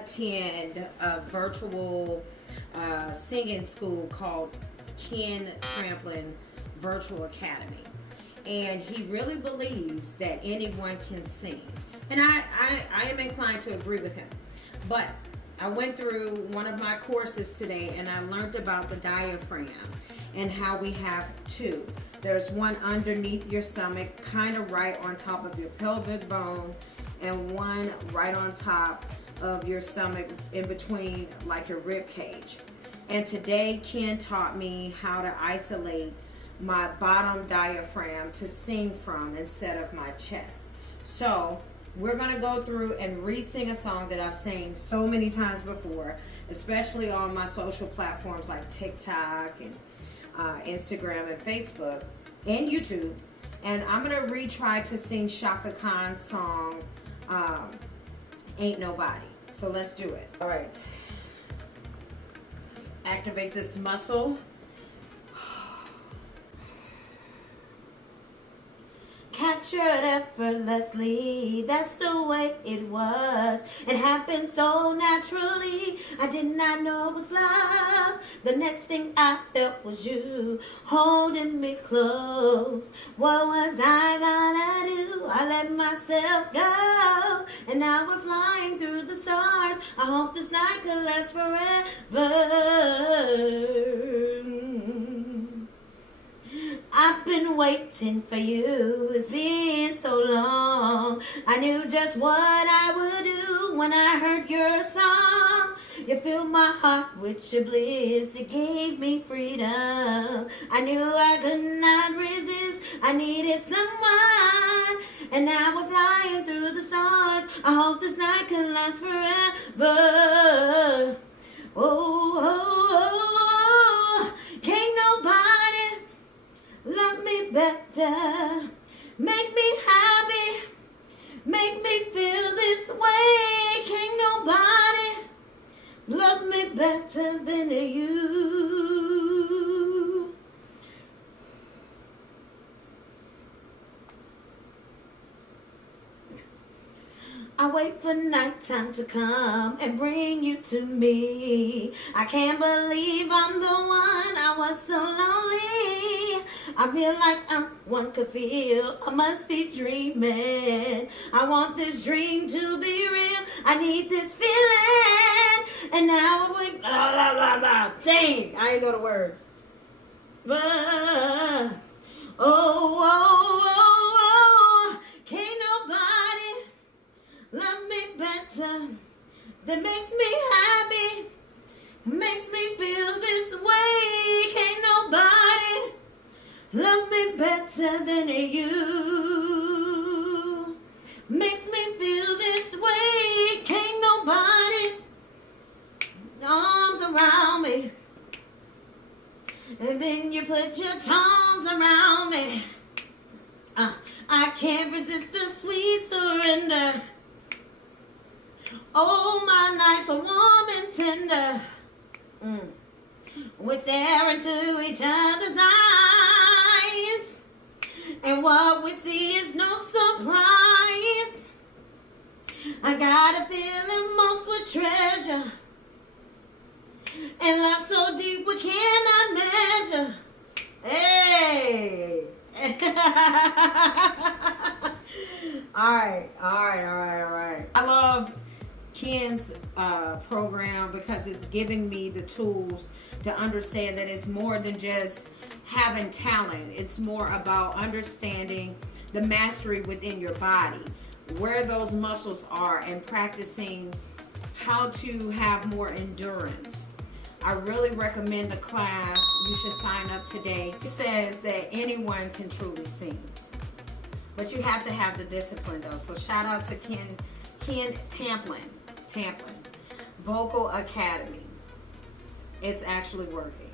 attend a virtual singing school called Tamplin Vocal Academy. And he really believes that anyone can sing. And I am inclined to agree with him. But I went through one of my courses today and I learned about the diaphragm and how we have two. There's one underneath your stomach, kind of right on top of your pelvic bone, and one right on top of your stomach in between like your rib cage. And today Ken taught me how to isolate my bottom diaphragm to sing from instead of my chest. So we're gonna go through and re-sing a song that I've sang so many times before, especially on my social platforms like TikTok and Instagram and Facebook and YouTube. And I'm gonna retry to sing Shaka Khan's song, Ain't Nobody. So let's do it. All right, let's activate this muscle. Captured effortlessly, that's the way it was. It happened so naturally, I did not know it was love. The next thing I felt was you holding me close. What was I gonna do? I let myself go, and now we're flying through the stars. I hope this night could last forever. I've been waiting for you, it's been so long. I knew just what I would do when I heard your song. You filled my heart with your bliss, it gave me freedom. I knew I could not resist, I needed someone. And now we're flying through the stars. I hope this night can last forever. Oh, oh, oh, can't nobody love me better, make me happy, make me feel this way. Can't nobody love me better than you. I wait for nighttime to come and bring you to me. I can't believe I'm the one, I was so lonely. I feel like one could feel, I must be dreaming. I want this dream to be real, I need this feeling. And now I'm like, blah, blah, blah, blah. Dang, I ain't know the words. But, oh, oh, oh, oh, can't nobody love me better, that makes me happy, makes me feel this way. Can't nobody love me better than you, makes me feel this way. Can't nobody arms around me, and then you put your charms around me. I can't resist the sweet surrender. Oh, my nights are warm and tender. We're staring into each other's eyes, and what we see is no surprise. I got a feeling most would treasure, and love so deep we cannot measure. Hey. All right. I love Ken's program because it's giving me the tools to understand that it's more than just having talent. It's more about understanding the mastery within your body, where those muscles are, and practicing how to have more endurance. I really recommend the class. You should sign up today. It says that anyone can truly sing, but you have to have the discipline though. So shout out to Ken Tamplin Vocal Academy. It's actually working.